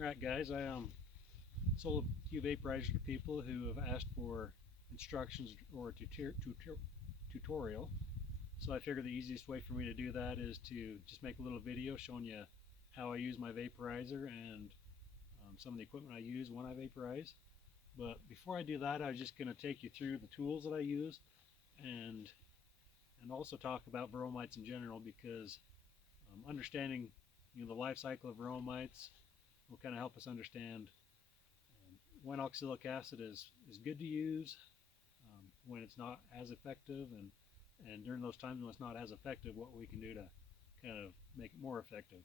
Alright guys, I sold a few vaporizers to people who have asked for instructions or a tutorial. So I figured the easiest way for me to do that is to just make a little video showing you how I use my vaporizer and some of the equipment I use when I vaporize. But before I do that, I was just going to take you through the tools that I use and also talk about Varroa Mites in general, because understanding the life cycle of Varroa Mites will kind of help us understand when oxalic acid is good to use, when it's not as effective, and during those times when it's not as effective, what we can do to kind of make it more effective.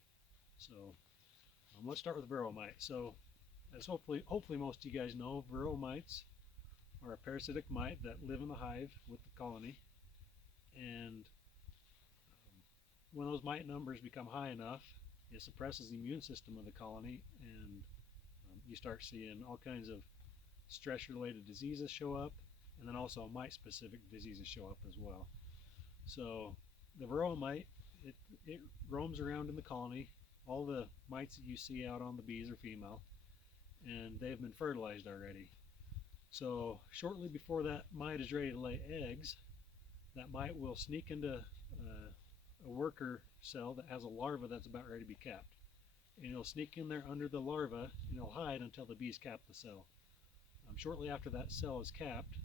So let's start with Varroa Mite. So as hopefully most of you guys know, Varroa Mites are a parasitic mite that live in the hive with the colony, and when those mite numbers become high enough, it suppresses the immune system of the colony, and you start seeing all kinds of stress-related diseases show up, and then also mite-specific diseases show up as well. So the Varroa mite, it roams around in the colony. All the mites that you see out on the bees are female, and they've been fertilized already. So shortly before that mite is ready to lay eggs, that mite will sneak into a worker cell that has a larva that's about ready to be capped. And it'll sneak in there under the larva, and it'll hide until the bees cap the cell. Shortly after that cell is capped,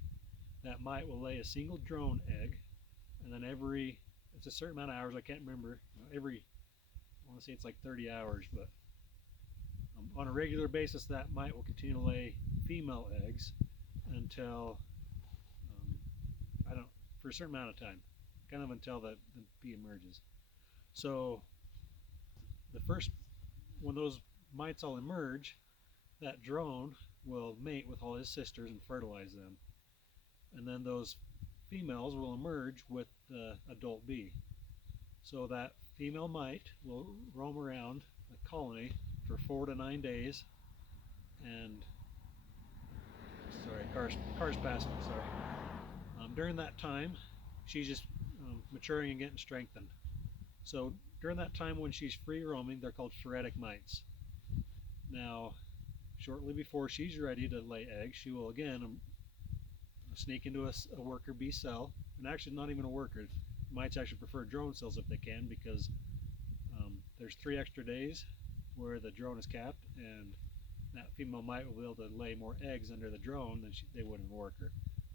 that mite will lay a single drone egg, and then it's a certain amount of hours, I can't remember, I want to say it's like 30 hours, but on a regular basis that mite will continue to lay female eggs until, for a certain amount of time, kind of until the bee emerges. So when those mites all emerge, that drone will mate with all his sisters and fertilize them. And then those females will emerge with the adult bee. So that female mite will roam around the colony for 4 to 9 days. And, sorry, car's passing, sorry. During that time, she's just maturing and getting strengthened. So during that time when she's free roaming, they're called Faradic mites. Now, shortly before she's ready to lay eggs, she will again sneak into a worker bee cell, and actually not even a worker. Mites actually prefer drone cells if they can, because there's 3 extra days where the drone is capped, and that female mite will be able to lay more eggs under the drone than they would in a worker.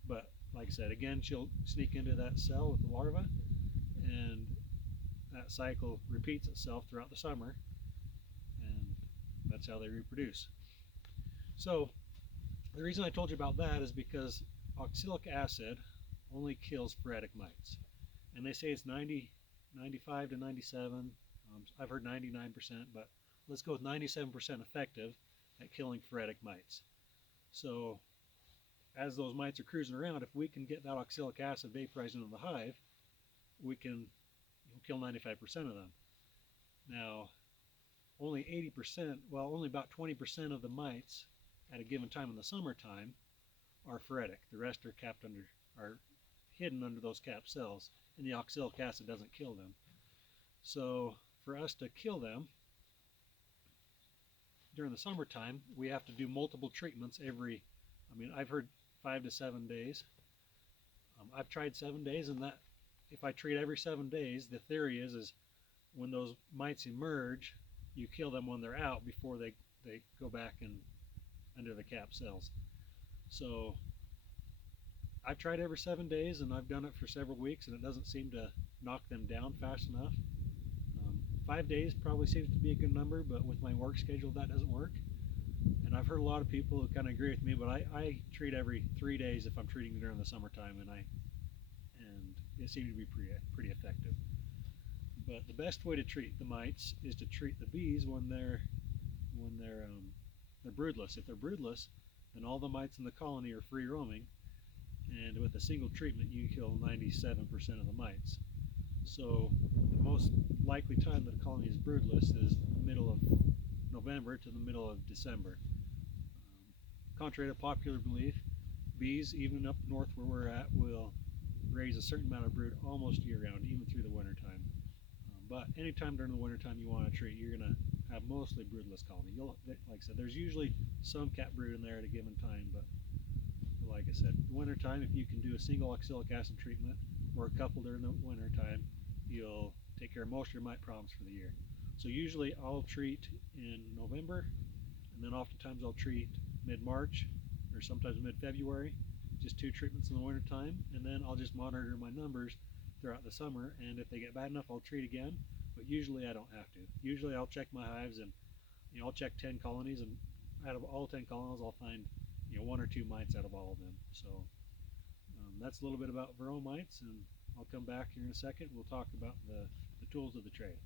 But like I said, again, she'll sneak into that cell with the larva, and that cycle repeats itself throughout the summer, and that's how they reproduce. So the reason I told you about that is because oxalic acid only kills Faradic mites, and they say it's 95 to 97. I've heard 99%, but let's go with 97% effective at killing Faradic mites. So as those mites are cruising around, if we can get that oxalic acid vaporized into the hive, we can kill 95% of them. Now, only 80%, well, only about 20% of the mites at a given time in the summertime are Faradic. The rest are hidden under those capped cells, and the oxalic acid doesn't kill them. So for us to kill them during the summertime, we have to do multiple treatments I've heard 5 to 7 days. I've tried 7 days, and that if I treat every 7 days, the theory is when those mites emerge, you kill them when they're out before they go back and under the cap cells. So I've tried every 7 days, and I've done it for several weeks, and it doesn't seem to knock them down fast enough. 5 days probably seems to be a good number, but with my work schedule that doesn't work. And I've heard a lot of people who kind of agree with me, but I treat every 3 days if I'm treating during the summertime, and it seems to be pretty effective. But the best way to treat the mites is to treat the bees when they're broodless. If they're broodless, then all the mites in the colony are free roaming, and with a single treatment you kill 97% of the mites. So the most likely time that a colony is broodless is the middle of November to the middle of December. Contrary to popular belief, bees, even up north where we're at, will raise a certain amount of brood almost year round, even through the winter time. But anytime during the winter time you want to treat, you're going to have mostly broodless colony. Like I said, there's usually some cat brood in there at a given time, but like I said, winter time, if you can do a single oxalic acid treatment or a couple during the winter time, you'll take care of most of your mite problems for the year. So usually I'll treat in November, and then oftentimes I'll treat mid-March or sometimes mid-February, just 2 treatments in the winter time, and then I'll just monitor my numbers throughout the summer, and if they get bad enough, I'll treat again, but usually I don't have to. Usually I'll check my hives, and I'll check 10 colonies, and out of all 10 colonies, I'll find 1 or 2 mites out of all of them. So that's a little bit about Varroa mites, and I'll come back here in a second. We'll talk about the tools of the trade.